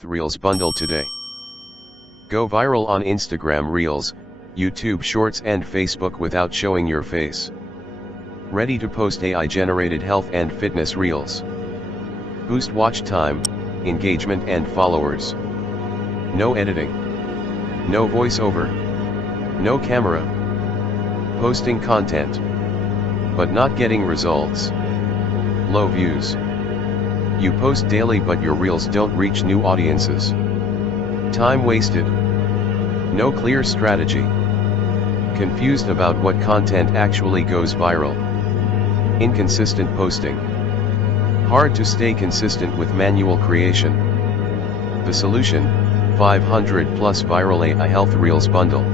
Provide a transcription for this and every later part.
Health Reels bundle today. Go viral on Instagram Reels, YouTube Shorts and Facebook without showing your face. Ready to post AI-generated health and fitness Reels. Boost watch time, engagement and followers. No editing. No voiceover. No camera. Posting content. But not getting results. Low views. You post daily but your Reels don't reach new audiences. Time wasted. No clear strategy. Confused about what content actually goes viral. Inconsistent posting. Hard to stay consistent with manual creation. The solution, 500 plus viral AI Health Reels bundle.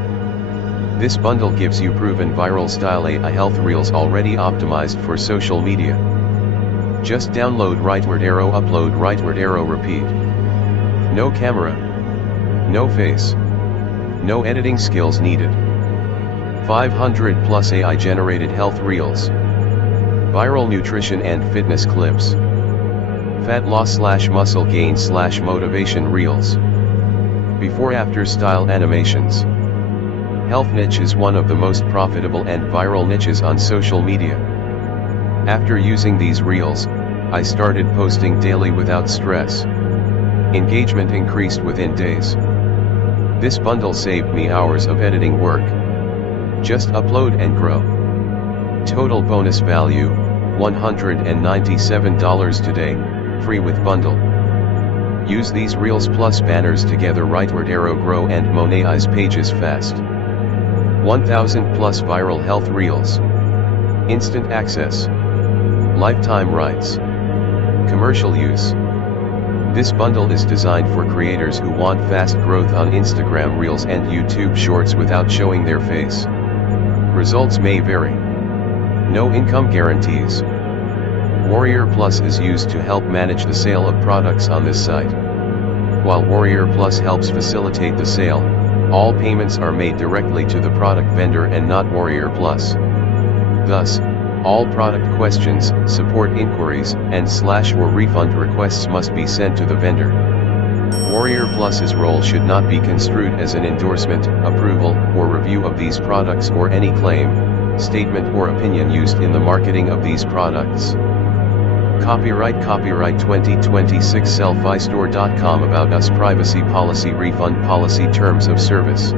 This bundle gives you proven viral style AI Health Reels already optimized for social media. Just download rightward arrow, upload rightward arrow, repeat. No camera. No face. No editing skills needed. 500 plus AI generated health reels. Viral nutrition and fitness clips. Fat loss / muscle gain / motivation reels. Before after style animations. Health niche is one of the most profitable and viral niches on social media. After using these reels, I started posting daily without stress. Engagement increased within days. This bundle saved me hours of editing work. Just upload and grow. Total bonus value, $197 today, free with bundle. Use these reels plus banners together, rightward arrow, grow and monetize pages fast. 1000 plus viral health reels. Instant access. Lifetime rights. Commercial use. This bundle is designed for creators who want fast growth on Instagram Reels and YouTube Shorts without showing their face. Results may vary. No income guarantees. Warrior Plus is used to help manage the sale of products on this site. While Warrior Plus helps facilitate the sale, all payments are made directly to the product vendor and not Warrior Plus. Thus, all product questions, support inquiries, and / or refund requests must be sent to the vendor. Warrior Plus's role should not be construed as an endorsement, approval, or review of these products or any claim, statement or opinion used in the marketing of these products. Copyright 2026 selfistore.com. About us, privacy policy, refund policy, terms of service.